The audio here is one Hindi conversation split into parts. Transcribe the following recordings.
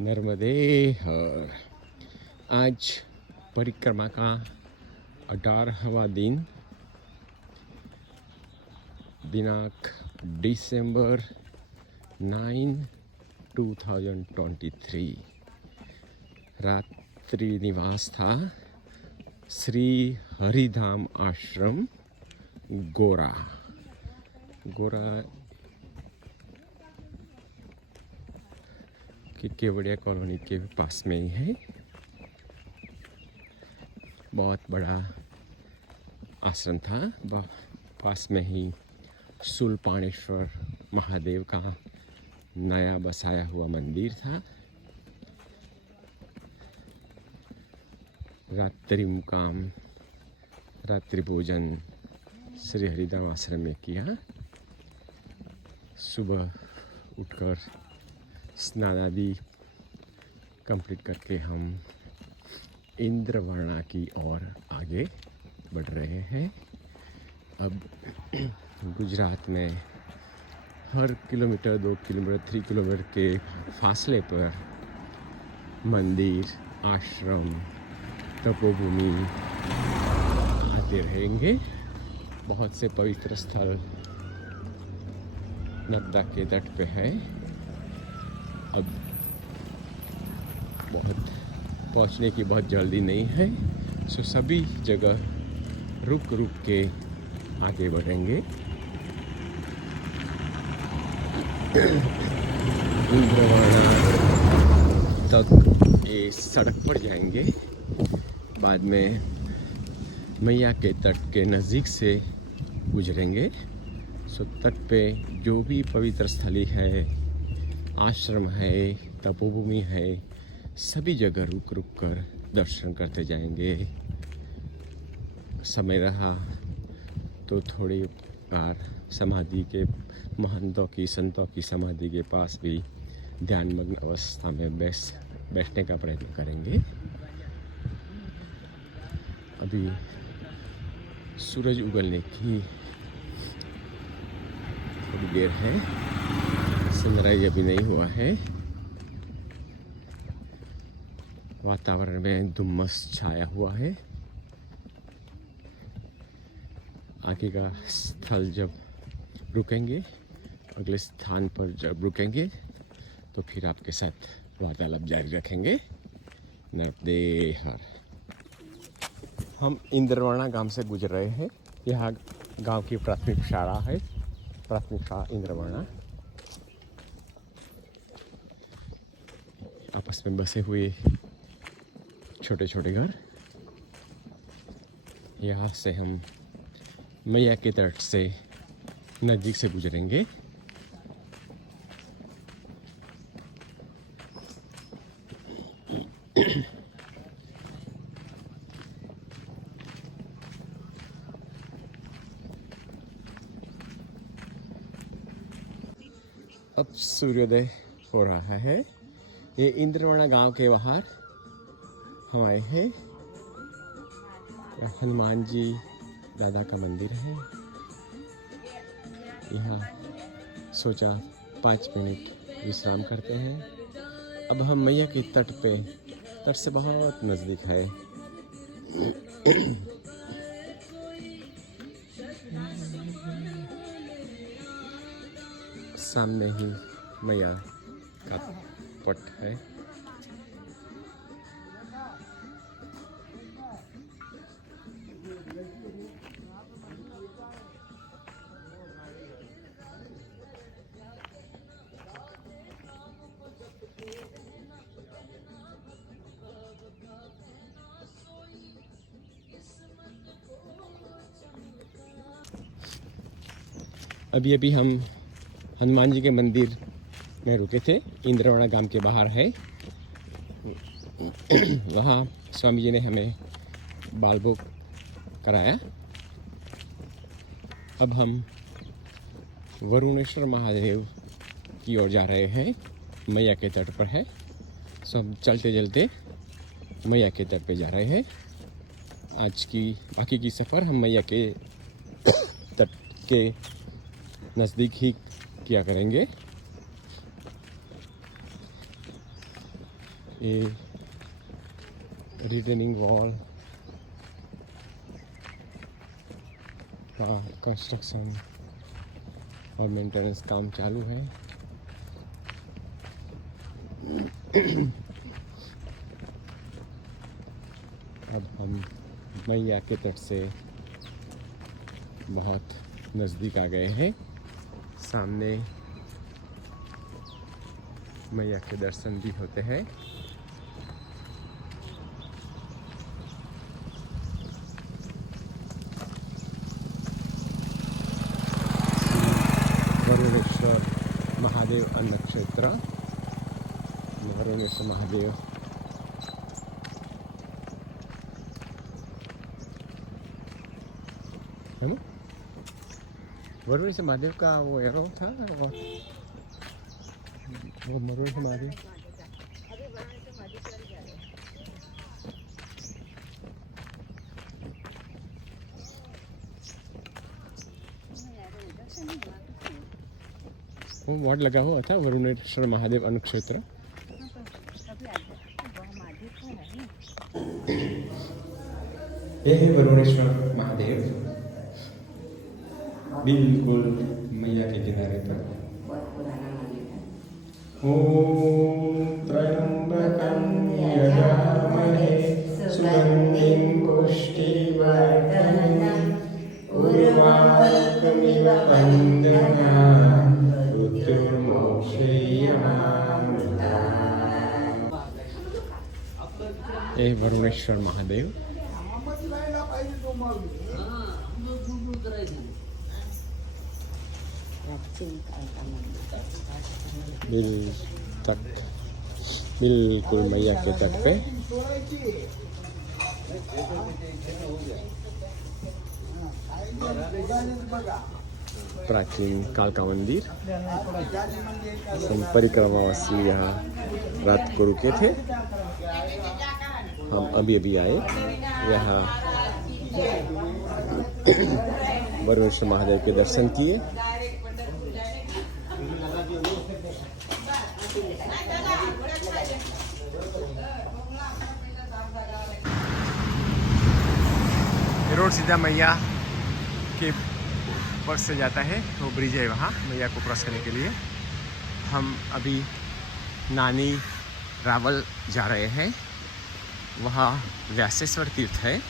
नर्मदे हर। आज परिक्रमा का 18वां दिन, दिनांक दिसंबर 9, 2023। रात्रि निवास था श्री हरिधाम आश्रम गोरा की केवड़िया कॉलोनी के पास में ही है। बहुत बड़ा आश्रम था। पास में ही शूलपाणेश्वर महादेव का नया बसाया हुआ मंदिर था। रात्रि मुकाम, रात्रि भोजन श्री हरिधाम आश्रम में किया। सुबह उठकर स्नान आदि कंप्लीट करके हम इंद्रवर्णा की ओर आगे बढ़ रहे हैं। अब गुजरात में हर किलोमीटर, 2 किलोमीटर, 3 किलोमीटर के फासले पर मंदिर, आश्रम, तपोभूमि आते रहेंगे। बहुत से पवित्र स्थल नर्मदा के तट पे है। अब पहुंचने की बहुत जल्दी नहीं है, सो सभी जगह रुक रुक के आगे बढ़ेंगे। इंद्रवाड़ा तक ये सड़क पर जाएंगे। बाद में मैया के तट के नज़दीक से गुजरेंगे। सो तट पे जो भी पवित्र स्थली है, आश्रम है, तपोभूमि है, सभी जगह रुक रुक कर दर्शन करते जाएंगे। समय रहा तो थोड़ी बार समाधि के महंतों की, संतों की समाधि के पास भी ध्यानमग्न अवस्था में बैठने का प्रयत्न करेंगे। अभी सूरज उगलने की थोड़ी देर है, सनराइज अभी नहीं हुआ है। वातावरण में धुम्मस छाया हुआ है। आगे का स्थल जब रुकेंगे, अगले स्थान पर जब रुकेंगे तो फिर आपके साथ वार्तालाप जारी रखेंगे। नर्मदे हर। हम इंद्रवर्णा गांव से गुजर रहे हैं। यहाँ गांव की प्राथमिक शाला है, प्राथमिक शाला इंद्रवर्णा। आपस में बसे हुए छोटे छोटे घर। यहाँ से हम मैया के तट से नज़दीक से गुजरेंगे। अब सूर्योदय हो रहा है। ये इंद्रवर्णा गांव के बाहर हम आए हैं। हनुमान जी दादा का मंदिर है। यहाँ सोचा 5 मिनट विश्राम करते हैं। अब हम मैया के तट से बहुत नज़दीक है। सामने ही मैया का पट है। अभी हम हनुमान जी के मंदिर में रुके थे। इंद्रवर्णा गांव के बाहर है। वहाँ स्वामी जी ने हमें बाल भोग कराया। अब हम वरुणेश्वर महादेव की ओर जा रहे हैं। मैया के तट पर है। सब चलते चलते मैया के तट पे जा रहे हैं। आज की बाकी की सफ़र हम मैया के तट के नज़दीक ही किया करेंगे। ये रिटेनिंग वॉल का कंस्ट्रक्शन और मेंटेनेंस काम चालू है। अब हम मैया के तट से बहुत नज़दीक आ गए हैं। सामने मैया के दर्शन भी होते हैं। वरुणेश्वर महादेव अन्न क्षेत्र, वरुणेश्वर महादेव है ना, वरुणेश्वर महादेव का वो एरो था। और वो वरुणेश्वर महादेव वो वार्ड लगा हुआ था, वरुणेश्वर महादेव अन्न क्षेत्र। ये है वरुणेश्वर महादेव, बिल्कुल मैया के किनारे पर। ओम त्र्यंबकं यजामहे सुगंधिं पुष्टिवर्धनम् उर्वारुकमिव बन्धनान् मृत्युर्मोक्षयेयमामृतात्। ये वरुणेश्वर महादेव बिल्कुल मैया के तट पे। प्राचीन कालका मंदिर। हम परिक्रमावासी यहाँ रात को रुके थे। हम अभी आए यहाँ वरुणेश्वर महादेव के दर्शन किए। रोड सीधा मैया के ऊपर से जाता है, वो ब्रिज है वहाँ मैया को क्रॉस करने के लिए। हम अभी नानी रावल जा रहे हैं, वहाँ व्यासेश्वर तीर्थ है।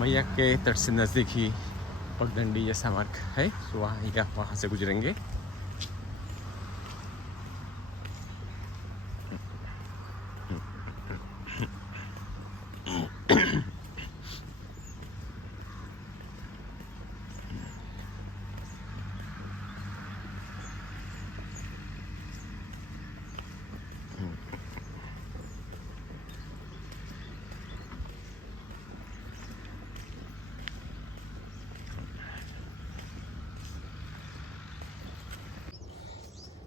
मैया के तट से नज़दीक ही पगडंडी जैसा मार्ग है, तो वहाँ से गुजरेंगे।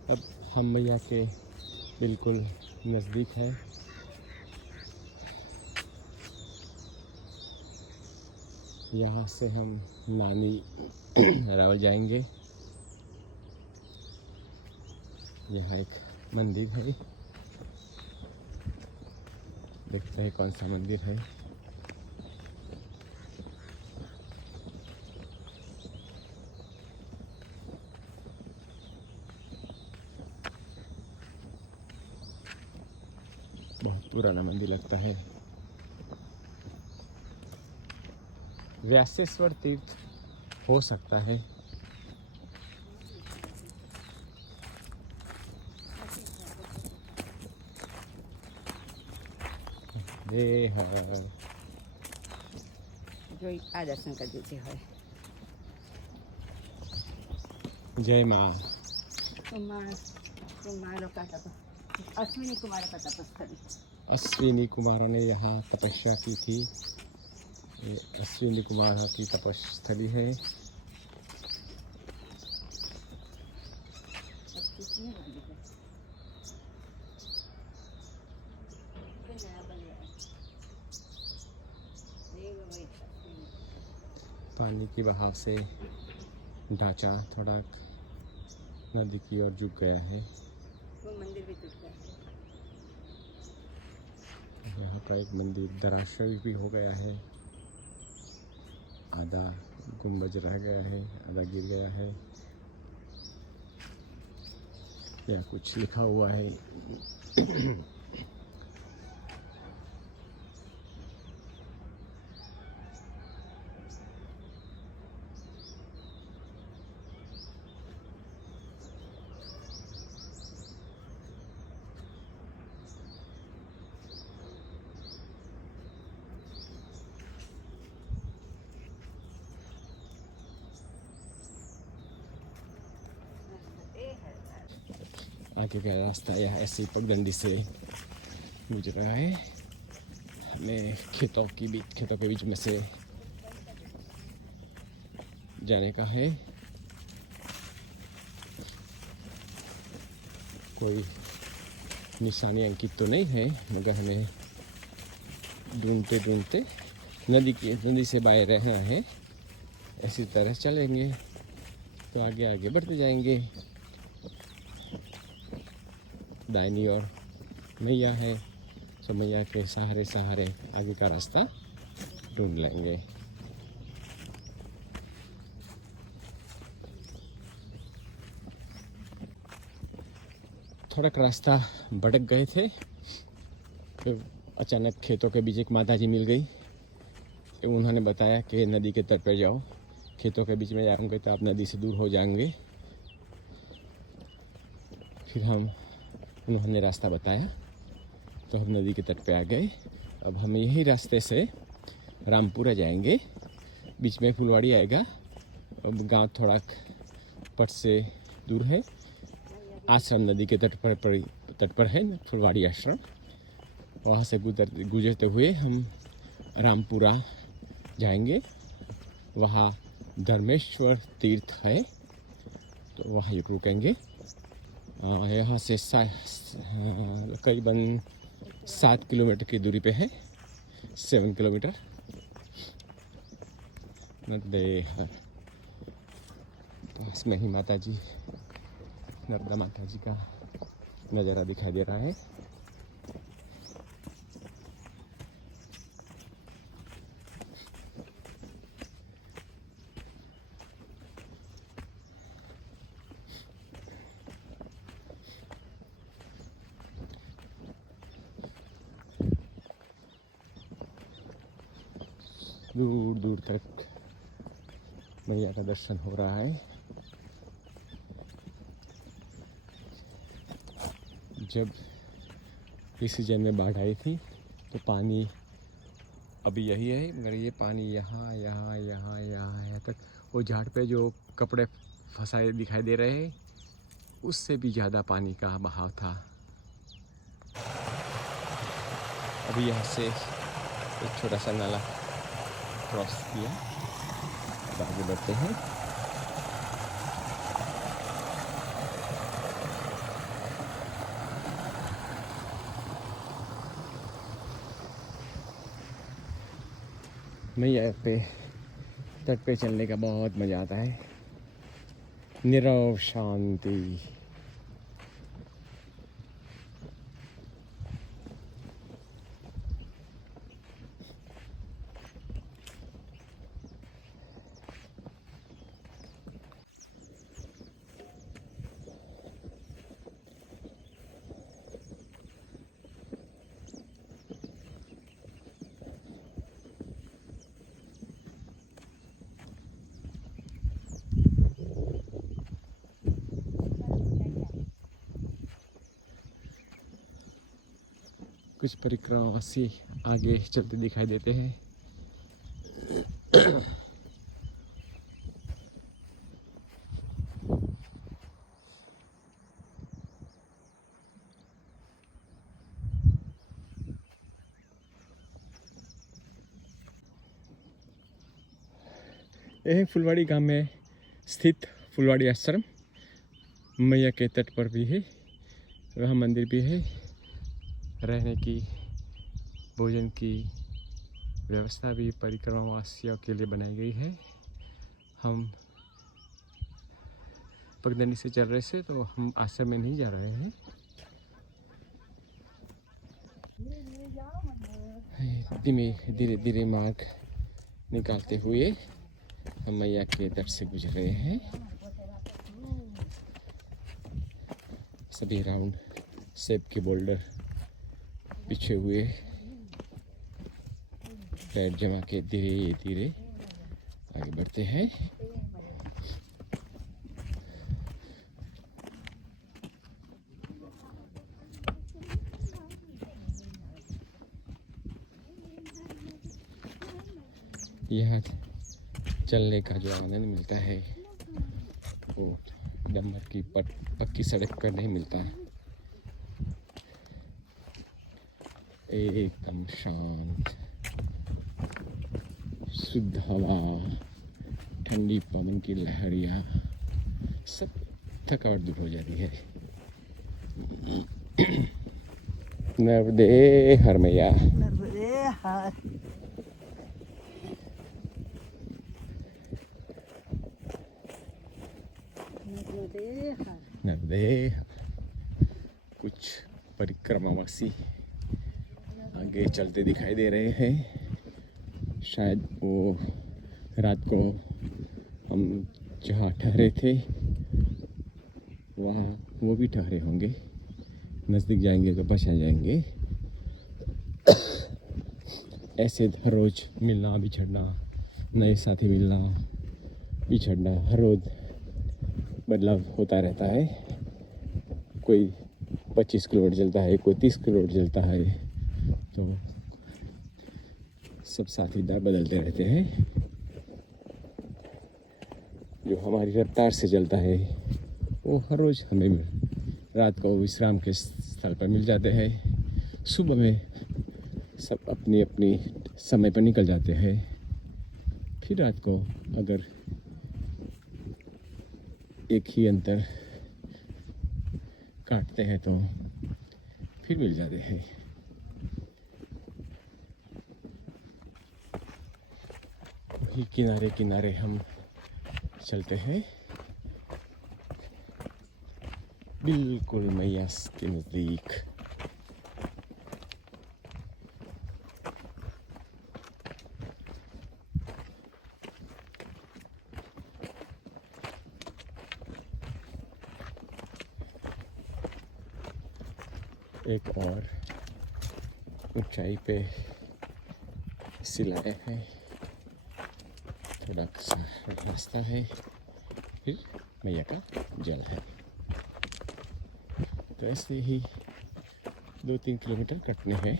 अब हम मैया के बिल्कुल नज़दीक है। यहाँ से हम नानी रावल जाएंगे। यहाँ एक मंदिर है, देखते हैं कौन सा मंदिर है। बहुत पुराना मंदिर लगता है। व्यासेश्वर तीर्थ हो सकता है। ये हाँ जो आ दर्शन कर दीजिए। है जय माँ। कुमारों का अश्विनी कुमारों का तपस्थली। अश्विनी कुमारों ने यहाँ तपस्या की थी। ये अश्विनी कुमार की तपस्थली है। पानी की बहाव से ढांचा थोड़ा नदी की ओर झुक गया है। वो मंदिर भी टूट गया है। यहाँ का एक मंदिर धराशायी भी हो गया है, आधा गुंबज रह गया है, आधा गिर गया है। या कुछ लिखा हुआ है। आगे का रास्ता यहाँ ऐसे ही पगडंडी से गुजर रहा है। हमें खेतों के बीच में से जाने का है। कोई निशानी अंकित तो नहीं है, मगर हमें ढूंढते नदी से बाहर रहना है। इसी तरह चलेंगे तो आगे आगे बढ़ते जाएंगे। दाहिनी ओर मैया है, तो मैया के सहारे आगे का रास्ता ढूंढ लेंगे। थोड़ा रास्ता भटक गए थे, फिर अचानक खेतों के बीच एक माताजी मिल गई। उन्होंने बताया कि नदी के तट पर जाओ, खेतों के बीच में जाओगे तो आप नदी से दूर हो जाएंगे। फिर उन्होंने रास्ता बताया तो हम नदी के तट पे आ गए। अब हम यही रास्ते से रामपुरा जाएंगे, बीच में फुलवाड़ी आएगा। अब गांव थोड़ा पट से दूर है। आश्रम नदी के तट पर है फुलवाड़ी आश्रम। वहाँ से गुजरते हुए हम रामपुरा जाएंगे। वहाँ धर्मेश्वर तीर्थ है, तो वहाँ रुकेंगे। यहाँ से करीबन 7 किलोमीटर की दूरी पे है, 7 किलोमीटर। पास में ही नर्मदा माता जी का नज़ारा दिखाई दे रहा है। दूर दूर तक मैया का दर्शन हो रहा है। जब इस सीजन में बाढ़ आई थी तो पानी अभी यही है, मगर ये पानी यहाँ तक वो झाड़ पे जो कपड़े फंसाए दिखाई दे रहे हैं, उससे भी ज़्यादा पानी का बहाव था। अभी यहाँ से एक छोटा सा नाला क्रॉस किया, अब आगे बढ़ते हैं। मैया पे तट पे चलने का बहुत मज़ा आता है। नीरव शांति। कुछ परिक्रमावासी आगे चलते दिखाई देते हैं। यह फुलवाड़ी गांव में स्थित फुलवाड़ी आश्रम मैया के तट पर भी है। वहाँ मंदिर भी है, रहने की, भोजन की व्यवस्था भी परिक्रमावासियों के लिए बनाई गई है। हम पगडंडी से चल रहे थे तो हम आश्रम में नहीं जा रहे हैं। धीरे धीरे मार्ग निकालते हुए हम मैया के दर से गुजर रहे हैं। सभी राउंड सेब के बोल्डर बिछे हुए पैर जमा के धीरे धीरे आगे बढ़ते हैं। यहाँ चलने का जो आनंद मिलता है वो डम्बर की पक्की सड़क पर नहीं मिलता। एकदम शांत, शुद्ध हवा, ठंडी पवन की लहरियाँ, सब थकावट दूर हो जाती है। नर्मदे हर मैया। नर्मदे हर। नर्मदे। कुछ परिक्रमावासी आगे चलते दिखाई दे रहे हैं। शायद वो रात को हम जहाँ ठहरे थे वहाँ वो भी ठहरे होंगे। नज़दीक जाएंगे तो पहचान जाएंगे। ऐसे हर रोज़ मिलना बिछड़ना, नए साथी मिलना बिछड़ना, हर रोज़ बदलाव होता रहता है। कोई 25 किलोमीटर चलता है, कोई 30 किलोमीटर चलता है, तो सब साथीदार बदलते रहते हैं। जो हमारी रफ्तार से चलता है वो हर रोज़ हमें रात को विश्राम के स्थल पर मिल जाते हैं। सुबह में सब अपनी अपनी समय पर निकल जाते हैं। फिर रात को अगर एक ही अंतर काटते हैं तो फिर मिल जाते हैं। वही किनारे किनारे हम चलते हैं, बिल्कुल मैया के नज़दीक। एक और ऊंचाई पे सिलाए हैं, थोड़ा सा रास्ता है, फिर मैया का जल है। तो ऐसे ही 2-3 किलोमीटर कटने हैं।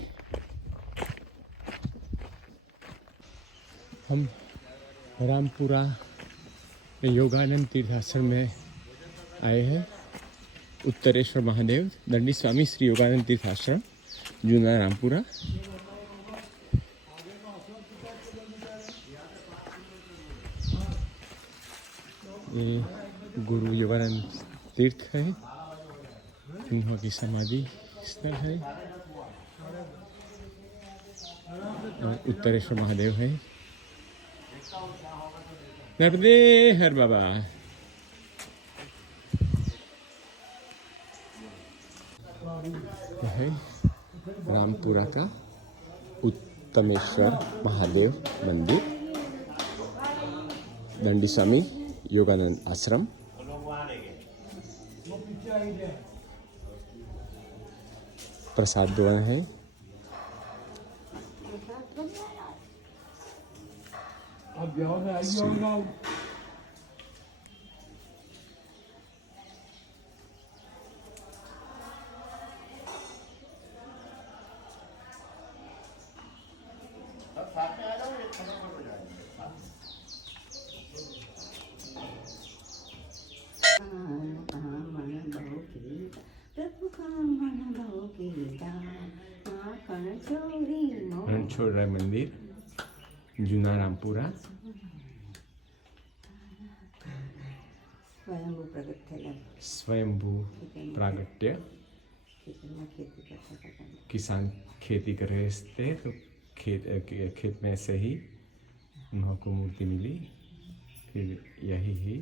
हम रामपुरा योगानंद तीर्थाश्रम में आए हैं। उत्तरेश्वर महादेव दंडी स्वामी श्री योगानंद तीर्थाश्रम, जूना रामपुरा। ये गुरु योगानंद तीर्थ है, इन्हों की समाधि स्थल है। और उत्तरेश्वर महादेव है। नर्मदे हर बाबा। यह है रामपुरा का उत्तमेश्वर महादेव मंदिर, दंडी स्वामी योगानंद आश्रम। प्रसाद द्वार है। रणछोड़ मंदिर, जूना रामपुरा। स्वयंभू प्रागट्य। किसान खेती कर रहे थे तो खेत में से ही उन्हों को मूर्ति मिली, फिर यही ही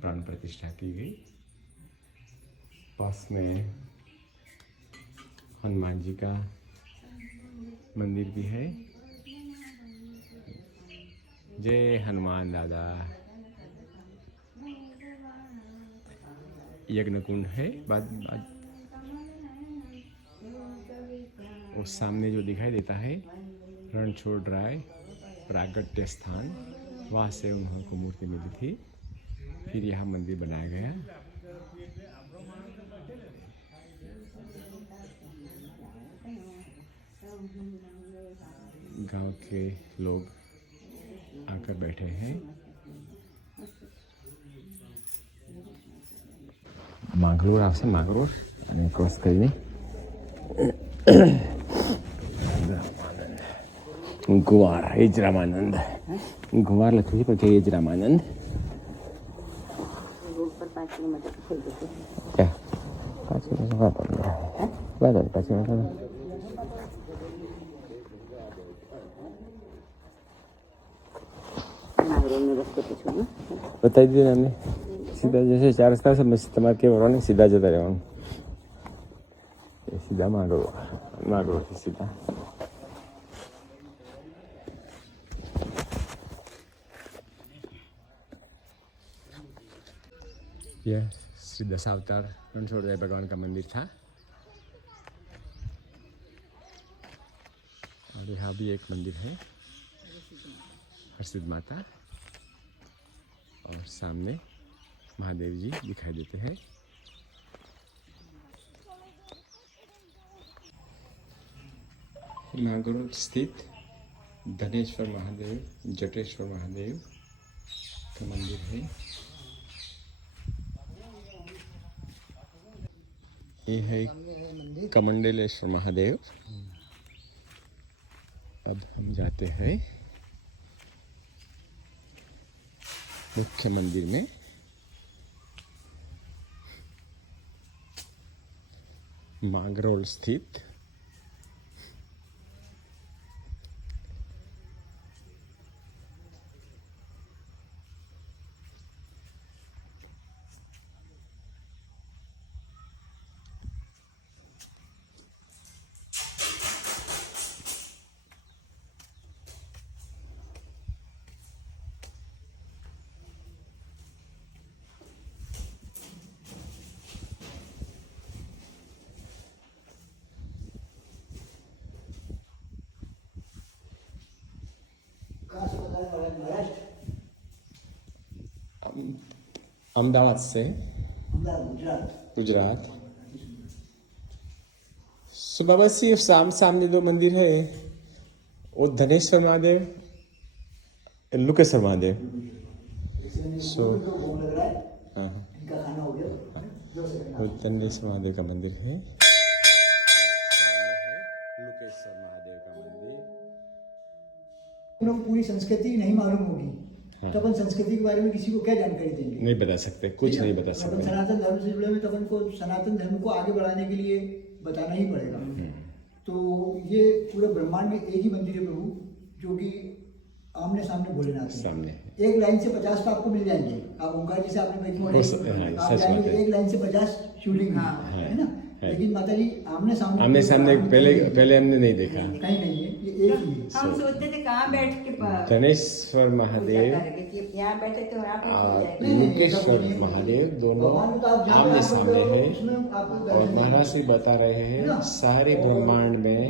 प्राण प्रतिष्ठा की गई। पास में हनुमान जी का मंदिर भी है। जय हनुमान दादा। यज्ञ कुंड है बाद और सामने जो दिखाई देता है रणछोड़ राय प्रागट्य स्थान, वहाँ से उन्हों को मूर्ति मिली थी। फिर यहाँ मंदिर बनाया गया। गांव के लोग आकर बैठे हैं। मांगरोळ આવશે, मांगरोळ અને ક્રોસ કરીને गुवार हिजरामानंद, गुवार लखी पर हिजरामानंद रोड पर 5 किलोमीटर खोल देते हैं। क्या 5 किलोमीटर बाद 5 किलोमीटर नागरोल में बस को छोड़ना। बताई दीजिए ना हमने। सीधा जैसे 4 रस्ता सब में તમારે કેવાનું સીધા જતા રહેવાનું। એ સીધા માગરો सीधा। यह श्री दशावतार रणछोड़ राय भगवान का मंदिर था। और यहाँ भी एक मंदिर है हरसिद्ध माता, और सामने महादेव जी दिखाई देते हैं। नागरोल स्थित धनेश्वर महादेव, जटेश्वर महादेव का मंदिर है। ये है कमंडलेश्वर महादेव। अब हम जाते हैं मुख्य मंदिर में। मांगरोल स्थित अहमदाबाद से, गुजरात। सुबह बस ये सामने 2 मंदिर है, वो धनेश्वर महादेव, लुकेश्वर महादेव। सो हाँ, वो धनेश्वर महादेव का मंदिर है। लुकेश्वर महादेव का मंदिर। लोग पूरी संस्कृति नहीं मालूम होगी, हाँ। तो अपन संस्कृति के बारे में किसी को क्या जानकारी देंगे? नहीं बता सकते, कुछ नहीं बता अपन सकते। सनातन धर्म से जुड़े हुए, तो अपन को सनातन धर्म को आगे बढ़ाने के लिए बताना ही पड़ेगा। तो ये पूरे ब्रह्मांड में एक ही मंदिर है प्रभु, जो कि आमने सामने भोलेनाथ है। सामने एक लाइन से 50 तो आपको मिल जाएंगे। आप ओंकार जी से आपने हाँ, आप सच जाएंगे बात है। एक लाइन से 50 शिवलिंग है ना। है। लेकिन माता जी आमने सामने पहले हमने नहीं देखा। कहीं नहीं है, ये एक ही है। हम सोचते थे कहाँ बैठ के धनेश्वर महादेव यहाँ बैठे तो यहाँ पे और नहीं, नहीं, लुकेश्वर नहीं, महादेव दोनों भगवान को तो आप जहाँ आमने आप सामने बोल रहे हो, हैं। उसमें आपको और दर्शन महाराज जी बता रहे हैं सारे ब्रह्मांड में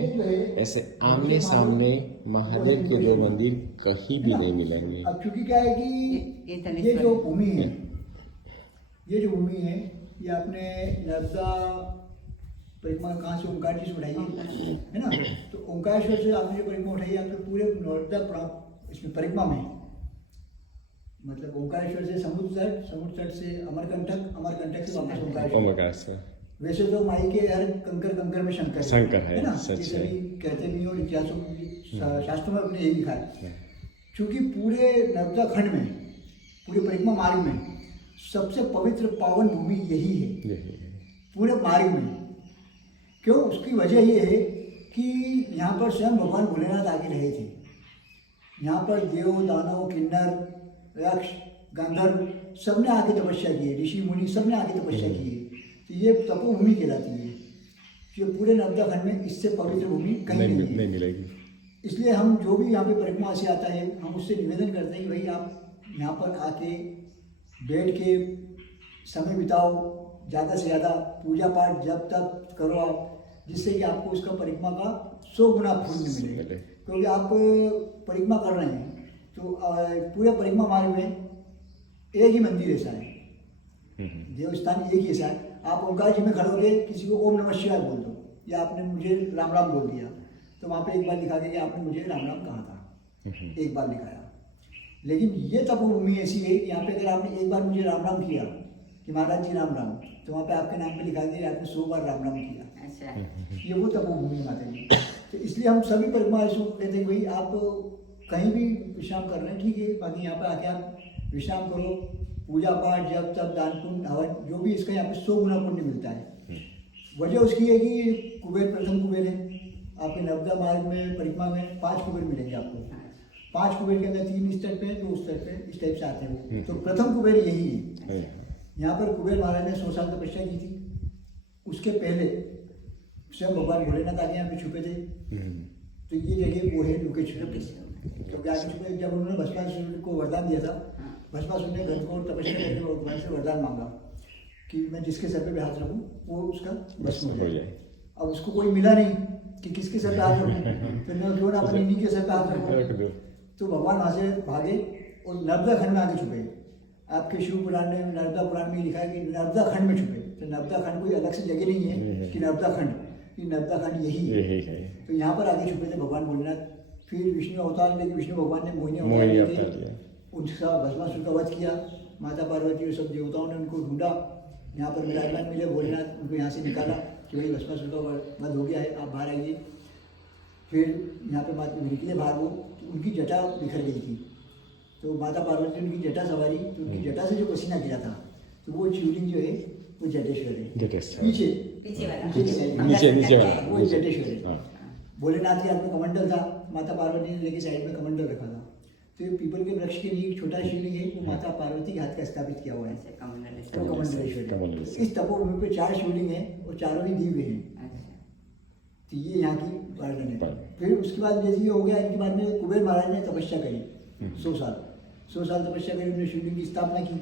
ऐसे आमने सामने महादेव के 2 मंदिर कहीं भी नहीं मिलेंगे। अब चूंकि क्या है कि ये जो भूमि है, ये आपने नर्मदा परिक्रमा कहाँ से ओंकार जी से उठाई है ना। तो ओंकारेश्वर से आपने जो परिक्रमा उठाई है, आपके पूरे नर्मदा इसमें परिक्रमा में, मतलब ओंकारेश्वर से समुद्र तट से अमरकंटक से वापस ओंकारेश्वर। वैसे तो माई के हर कंकर में शंकर है ना, सच ये है। सभी कहते भी और इतिहासों शास्त्रों में अपने यही लिखा है। चूंकि पूरे नर्मदा खंड में, पूरे परिक्रमा मार्ग में सबसे पवित्र पावन भूमि यही है, पूरे मार्ग में। क्यों? उसकी वजह ये है कि यहाँ पर स्वयं भगवान भोलेनाथ आके रहे थे। यहाँ पर देव, दानव, किन्नर, यक्ष, गंधर्व सबने आके तपस्या की है, ऋषि मुनि सबने आके तपस्या की है। तो ये तपोभूमि कहलाती है। जो पूरे नर्मदा खंड में इससे पवित्र भूमि कहीं नहीं है। मिलेगी। इसलिए हम जो भी यहाँ पे परिक्रमा से आता है, हम उससे निवेदन करते हैं कि भाई आप यहाँ पर आके बैठ के समय बिताओ, ज़्यादा से ज़्यादा पूजा पाठ जब तक करो आप, जिससे कि आपको उसका परिक्रमा का 100 गुना पुण्य मिले। क्योंकि आप परिक्रमा कर रहे हैं तो पूरे परिक्रमा मार्ग में एक ही मंदिर ऐसा है, देवस्थान एक ही ऐसा है। आप ओंकार जी में खड़े होकर किसी को ओम नमः शिवाय बोल दो, या आपने मुझे राम राम बोल दिया, तो वहाँ पे एक बार लिखा गया कि आपने मुझे राम राम कहा था, एक बार लिखाया। लेकिन ये तपोभूमि ऐसी है कि यहाँ पे अगर आपने एक बार मुझे राम राम किया कि महाराज जी राम राम, तो वहाँ पे आपके नाम पे लिखा गया आपने 100 बार राम राम किया। अच्छा। ये वो तपोभूमि है माता जी। तो इसलिए हम सभी परिक्रमा ऐसे कहते हैं कि भाई आप कहीं भी विश्राम कर रहे हैं, ठीक है, बाकी यहाँ पे आके आप विश्राम करो, पूजा पाठ जब तब दान पुण्य हवन जो भी इसका यहाँ पे 100 गुना पुण्य मिलता है। वजह उसकी है कि कुबेर प्रथम कुबेर है। आपके नर्मदा मार्ग में परिक्रमा में 5 कुबेर मिलेंगे आपको। 5 कुबेर के अंदर 3 स्तर पे, 2 स्तर पे, इस टाइप से आते हैं। तो प्रथम कुबेर यही है। यहाँ पर कुबेर महाराज ने 100 साल तपस्या की थी। उसके पहले स्वयं भगवान भोलेनाथ आगे यहाँ पे छुपे थे। तो ये जगह वो है लुकेश्वर, क्योंकि आगे छुपे। जब उन्होंने भस्मासुर को वरदान दिया था, भस्मासुर ने घनघोर तपस्या करके भगवान से वरदान मांगा कि मैं जिसके सर पे हाथ रखूँ वो उसका भस्म हो जाए। अब उसको कोई मिला नहीं कि किसके सर पे हाथ रखूँ, फिर मैं क्यों ना अपनी इन्हीं के सर पे हाथ रखूँ। तो भगवान वहाँ से भागे और नर्मदा खंड में आगे छुपे। आपके शिव पुराण में, नर्मदा पुराण में लिखा है कि नर्मदा खंड में छुपे। तो नर्मदा खंड कोई अलग से जगह नहीं है कि नर्मदा खंड, कि नर्मदा खंड यही है। तो यहाँ पर आगे छुपे थे भगवान भोलेनाथ। फिर विष्णु अवतार लेके विष्णु भगवान ने मोहिनी अवतार लेके उनका भस्मासुर का वध किया। माता पार्वती और सब देवताओं ने उनको ढूंढा, यहाँ पर विराजमान मिले भोलेनाथ, उनको यहाँ से निकाला कि भाई भस्मासुर का वध हो गया है, आप बाहर आइए। फिर यहाँ पे माता निकले बाहर वो, तो उनकी जटा बिखर गई थी। तो माता पार्वती ने उनकी जटा सवारी, तो उनकी जटा से जो पसीना गिरा था, तो वो शिवलिंग जो है वो जटेश्वर है। पीछे नीचे वाला वो जटेश्वर है। भोलेनाथ के हाथ में कमंडल था, माता पार्वती ने लेके साइड में कमंडल रखा था। तो ये पीपल के वृक्ष के लिए एक छोटा शिवलिंग है, वो माता पार्वती के हाथ का स्थापित किया हुआ है, कमंडलेश्वर। इस तपोभूमि पे 4 शिवलिंग है और चारों ही दिव्य हैं। तो ये यहाँ की वर्णन है। फिर उसके बाद जैसे ये हो गया, इनके बाद में कुबेर महाराज ने तपस्या करी 100 साल तपस्या करी। उन्होंने शिवलिंग की स्थापना की,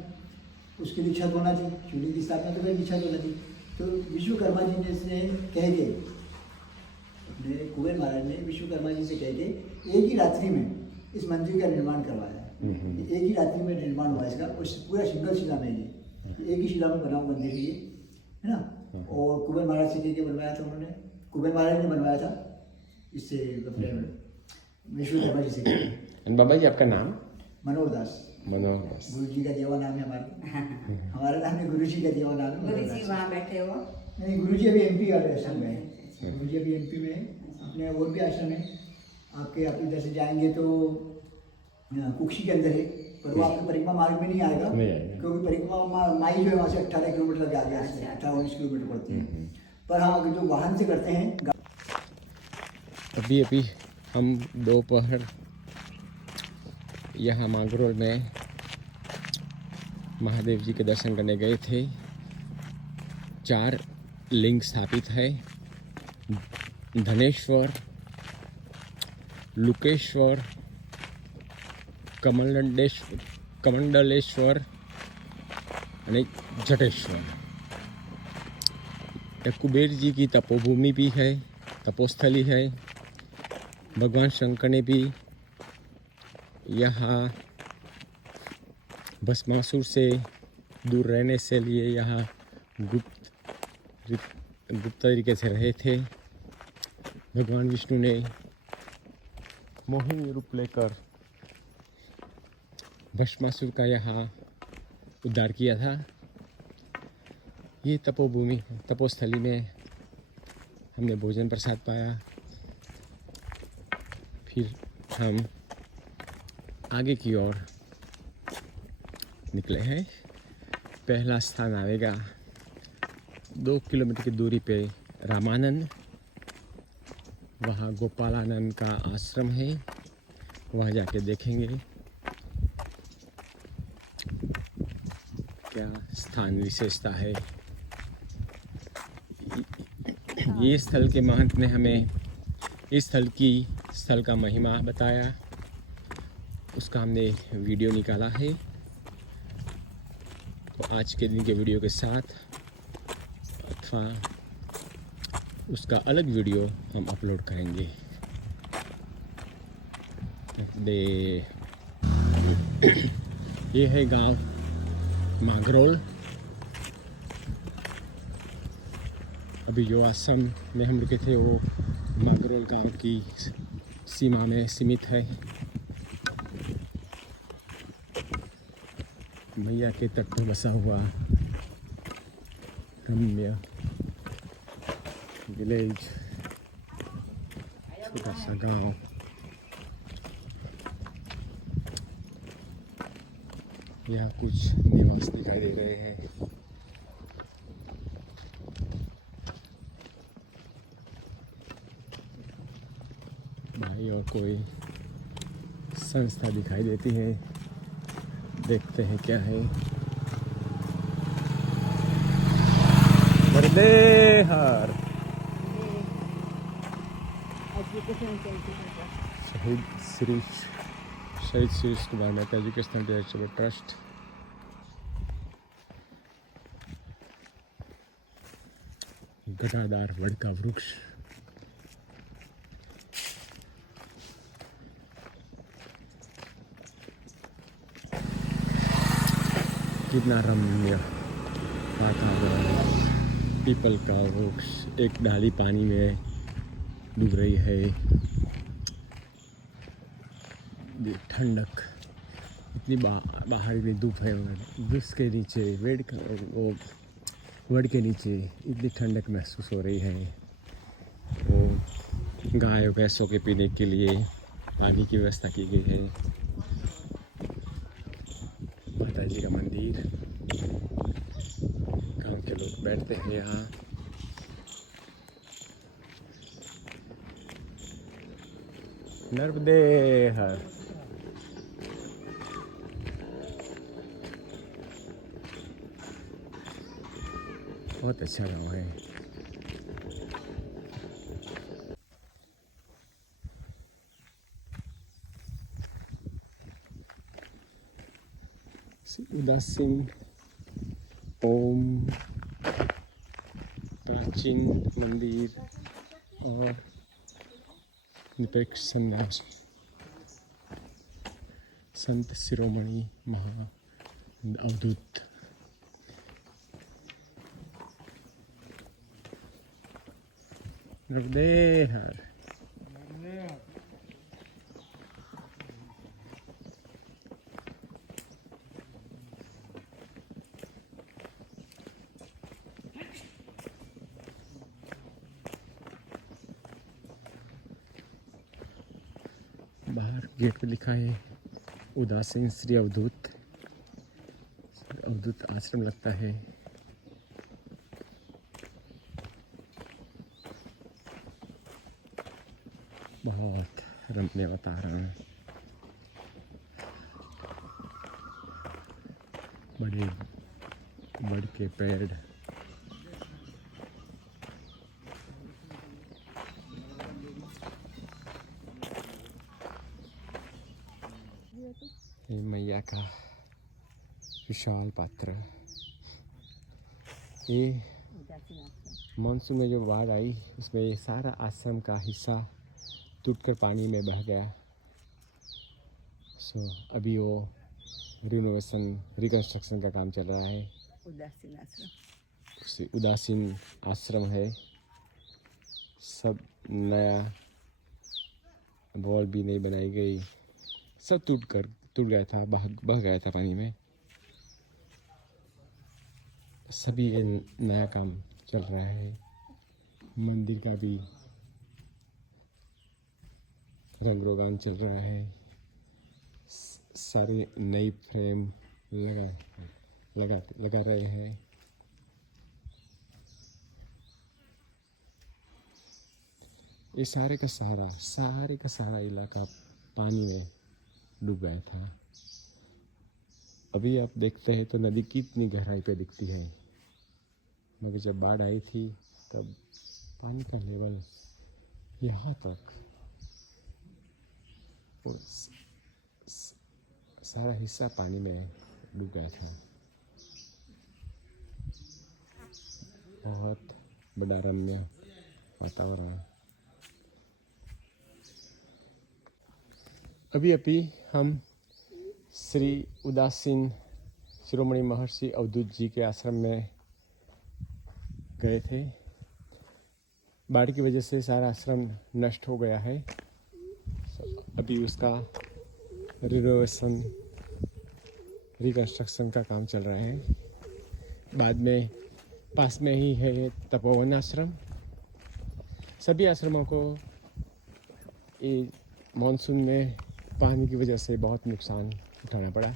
उसके लिए छत होना थी। शिवलिंग की स्थापना तो करी, छत होना थी। तो विश्वकर्मा जी ने कह के, अपने कुबेर महाराज ने विश्वकर्मा जी से कह के एक ही रात्रि में इस मंदिर का निर्माण करवाया। एक ही रात्रि में निर्माण हुआ इसका, और पूरा सिंगल शिला में ये एक ही शिला में बना हुआ मंदिर ये है ना। और कुबेर महाराज से कह के बनवाया था उन्होंने, कुबेर महाराज ने बनवाया था इससे, अपने विश्वकर्मा जी से। बाबा जी आपका नाम? मनोहर दास। गुरु जी का देवा नाम है हमारा नाम है गुरु जी का देवा नाम है। गुरु जी वहाँ बैठे हो? नहीं, गुरु जी अभी MP का आश्रम में है। गुरु जी अभी MP में है, अपने और भी आश्रम है। आप इधर से जाएंगे तो कुक्षी के अंदर है, पर वो आपके परिक्रमा मार्ग में नहीं आएगा, क्योंकि परिक्रमा माई जो है वहाँ से 18 किलोमीटर के आगे, 18-19 किलोमीटर पड़ती है। पर हाँ, जो वाहन से करते हैं। अभी हम दोपहर यहाँ मांगरोल में महादेव जी के दर्शन करने गए थे। 4 लिंग स्थापित है, धनेश्वर, लुकेश्वर, कमंडलेश्वर और जटेश्वर। कुबेर जी की तपोभूमि भी है, तपोस्थली है। भगवान शंकर ने भी यहाँ भस्मासुर से दूर रहने से लिए यहाँ गुप्त तरीके से रहे थे। भगवान विष्णु ने मोहिनी रूप लेकर भस्मासुर का यहाँ उद्धार किया था। ये तपोभूमि, तपोस्थली में हमने भोजन प्रसाद पाया। फिर हम आगे की ओर निकले हैं। पहला स्थान आएगा 2 किलोमीटर की दूरी पे रामानंद, वहाँ गोपालानंद का आश्रम है, वहाँ जाके देखेंगे क्या स्थान विशेषता है। ये स्थल के महंत ने हमें इस स्थल का महिमा बताया, उसका हमने वीडियो निकाला है। तो आज के दिन के वीडियो के साथ अथवा उसका अलग वीडियो हम अपलोड करेंगे। ये है गांव मागरोल। अभी जो आश्रम में हम रुके थे वो मागरोल गांव की सीमा में सीमित है। मैया के तट पर बसा हुआ रम्य विलेज, छोटा सा गांव। यहाँ कुछ निवास दिखाई दे रहे हैं। भाई और कोई संस्था दिखाई देती है, देखते हैं क्या है। बरदेहर एजुकेशन चलती शहीद Shri Kumar Mehta educational charitable trust. घटादार वड का वृक्ष, कितना रम्य वातावरण। पीपल का वृक्ष, एक डाली पानी में डूब रही है। ठंडक, इतनी बाहर इतनी धूप है, वृक्ष के नीचे वड के नीचे इतनी ठंडक महसूस हो रही है। वो गाय भैंसों के पीने के लिए पानी की व्यवस्था की गई है। माता जी का मंदिर, गांव के लोग बैठते हैं यहाँ। नर्मदे हर बहुत अच्छा गांव है। उदासीन ओम, प्राचीन मंदिर और निरपेक्ष संन्यास, संत शिरोमणि महा अवधूत। नर्मदेहर बाहर गेट पे लिखा है उदासीन श्री अवधूत आश्रम लगता है। बहुत रम्य वातावरण, बड़े बड़ के पेड़, ये मैया का विशाल पात्र। ये मानसून में जो बाढ़ आई उसमें ये सारा आश्रम का हिस्सा टूटकर पानी में बह गया। सो अभी वो रिकंस्ट्रक्शन का काम चल रहा है। उदासीन आश्रम है। सब नया वॉल भी नहीं बनाई गई, सब टूट गया था, बह गया था पानी में। सभी नया काम चल रहा है। मंदिर का भी रंग रोगान चल रहा है। सारे नई फ्रेम लगा रहे हैं। ये सारे का सारा इलाका पानी में डूब गया था। अभी आप देखते हैं तो नदी कितनी गहराई पे दिखती है, मगर जब बाढ़ आई थी तब पानी का लेवल यहाँ तक, और सारा हिस्सा पानी में डूब गया था। बहुत बड़ा रम्य वातावरण। अभी हम श्री उदासीन शिरोमणि महर्षि अवधूत जी के आश्रम में गए थे। बाढ़ की वजह से सारा आश्रम नष्ट हो गया है। अभी उसका रिकंस्ट्रक्शन का काम चल रहा है। बाद में पास में ही है तपोवन आश्रम। सभी आश्रमों को ये मानसून में पानी की वजह से बहुत नुकसान उठाना पड़ा।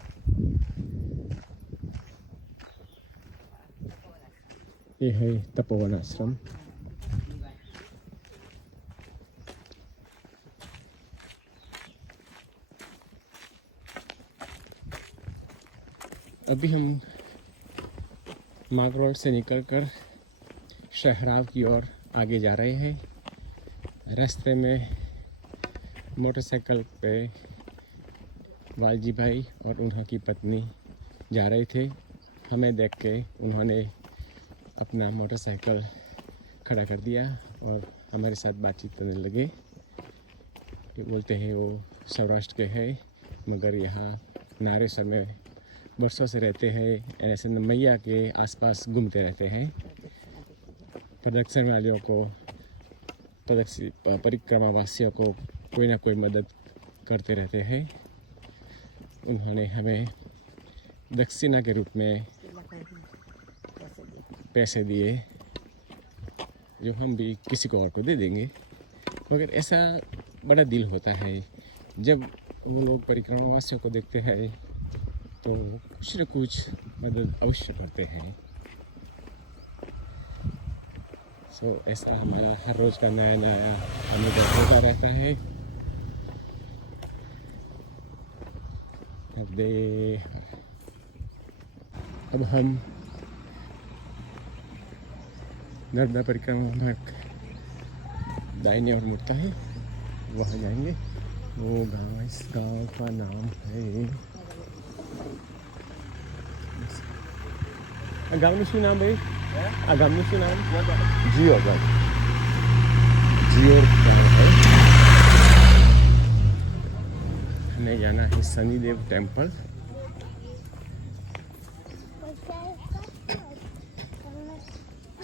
ये है तपोवन आश्रम। अभी हम मार्ग रोड से निकलकर शहराव की ओर आगे जा रहे हैं। रास्ते में मोटरसाइकिल पे वालजी भाई और उनकी पत्नी जा रहे थे। हमें देख के उन्होंने अपना मोटरसाइकिल खड़ा कर दिया और हमारे साथ बातचीत करने लगे। बोलते हैं वो सौराष्ट्र के हैं, मगर यहाँ नारेसर में बरसों से रहते हैं। ऐसे मैया के आसपास घूमते रहते हैं। प्रदक्षिण वालियों को, परिक्रमा वासियों को कोई ना कोई मदद करते रहते हैं। उन्होंने हमें दक्षिणा के रूप में पैसे दिए, जो हम भी किसी को और को दे देंगे। मगर ऐसा बड़ा दिल होता है जब वो लोग परिक्रमा वासियों को देखते हैं तो कुछ न कुछ मदद अवश्य करते हैं। ऐसा हमारा हर रोज़ का नया अनुभव होता रहता है। अब हम नर्मदा परिक्रमा मार्ग दाहिने ओर मुड़ता है, वहाँ जाएंगे। वो गाँव, इस गाँव का नाम है, गाँव શું નામ ભાઈ? આ ગામનું શું નામ? જીઓ ગામ। जियो गाँव है। हमें जाना है शनिदेव टेम्पल।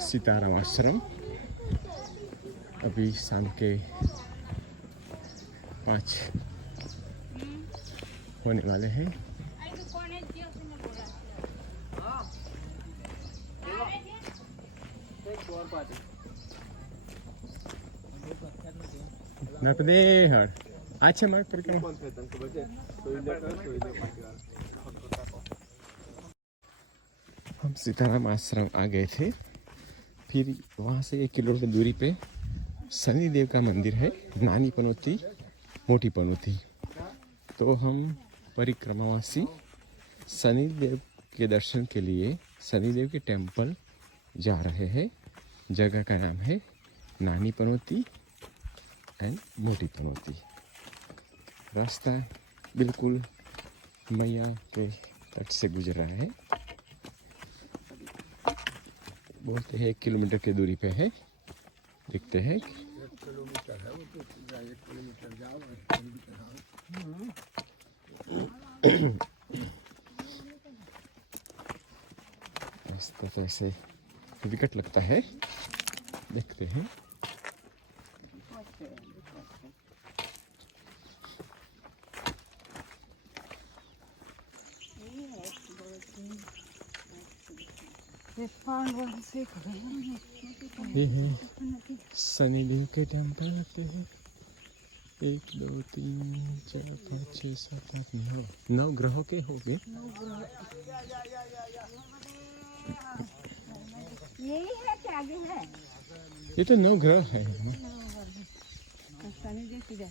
सीताराम आश्रम। अभी शाम के 5 होने वाले हैं। नर्मदेहर अच्छा मार्ग परिक्रमा। हम सीताराम आश्रम आ गए थे। फिर वहाँ से 1 किलोमीटर दूरी पे शनिदेव का मंदिर है, नानी पनौती, मोटी पनौती। तो हम परिक्रमावासी शनिदेव के दर्शन के लिए शनिदेव के टेम्पल जा रहे हैं। जगह का नाम है नानी पनौती एंड मोटी पनौती। रास्ता बिल्कुल मैया के तट से गुजर रहा है। बोलते हैं 1 किलोमीटर की दूरी पे है। देखते हैं। रास्ता तो ऐसे विकट लगता है, देखते हैं। ये है शनिदेव के टेम्पल लगते हैं। 1 2 3 4 5 6 7 8 9 ग्रहों के हो गए। यही है कि आगे है? ये तो 9 ग्रह है। શનિદેવ કીધા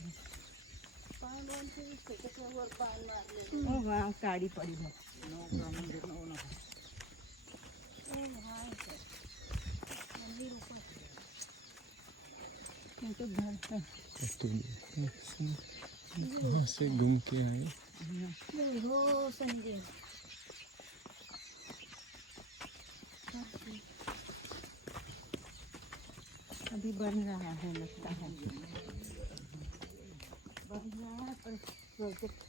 ઓ વાહ કાળી પડી છે तो घर है कहाँ से घूम के आए? हो शनिदेव अभी बन रहा है लगता है बन रहा है पर प्रोजेक्ट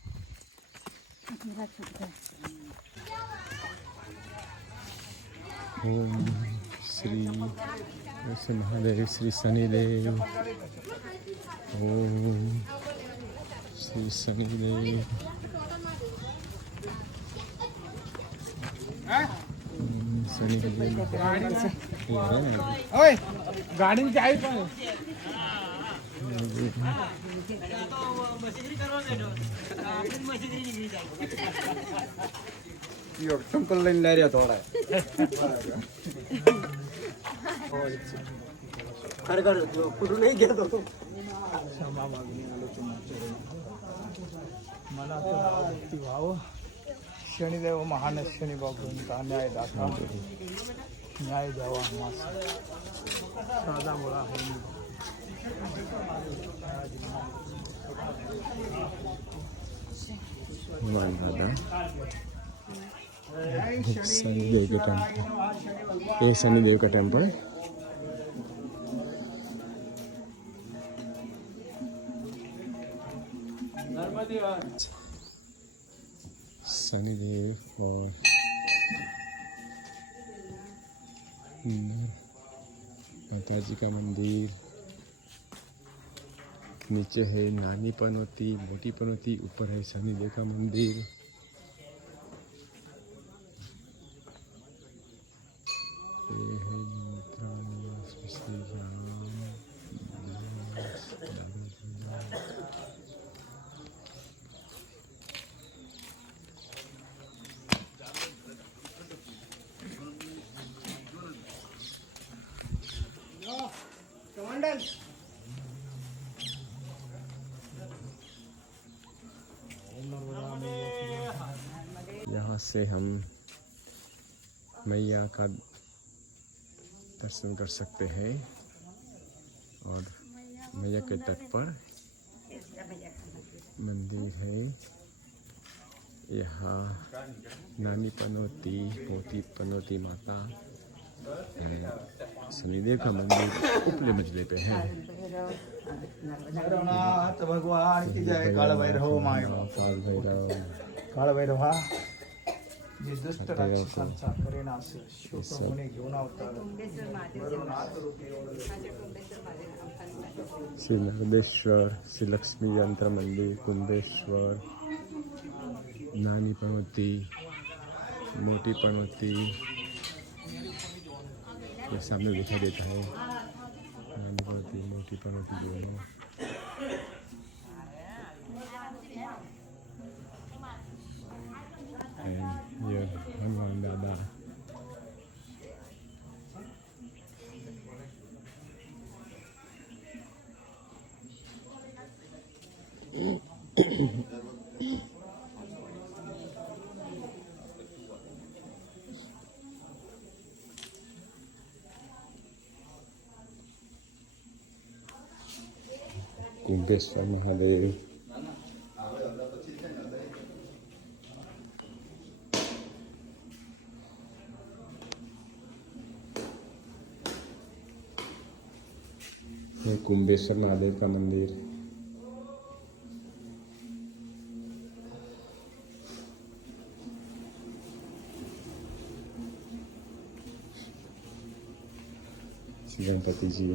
मेरा छूट गया ओम श्री वैसे महादेव श्री शनिदेव ओम श्री शनिदेव शनिदेव ओए गाड़ी में चाबी कौन है यो टंकल लाइन ले रहा थोड़ा अरे कर कुठून नाही गेलो क्षमा मागणी आलोचना मला तर भक्ती व्हावं शनिदेव महान शनी बाबूंचा न्यायदाता न्याय द्यावा आम्हास साधा मुळा आहे हनुमान दादा शनिदेव के टेम्पल ये शनिदेव का टेम्पल शनिदेव और माता जी का मंदिर नीचे है नानी पनौती मोटी पनौती ऊपर है शनिदेव का मंदिर ये है श्री राम यहाँ से हम मैया का दर्शन कर सकते हैं और मैया के तट पर मंदिर है यहाँ नानी पनौती मोती पनौती माता शनिदेव का मंदिर उपले मंजिले पे है भैरवनाथ भगवान की जय काल भैरव मायो काल भैरव काळ भैरव हा जे दुष्ट राक्षसांचा करेनास शोक होणे घेऊन अवतार भैरवनाथ रूपी श्री नर्मदेश्वर श्री लक्ष्मी यंत्र मंदिर कुंभेश्वर नानी पनौती मोटी पनौती ये सामने दिखाई देता है नानी पनौती मोटी पनौती दोनों and ये हनुमान दादा कुंभेश्वर महादेव ये कुंभेश्वर महादेव का मंदिर गणपति जी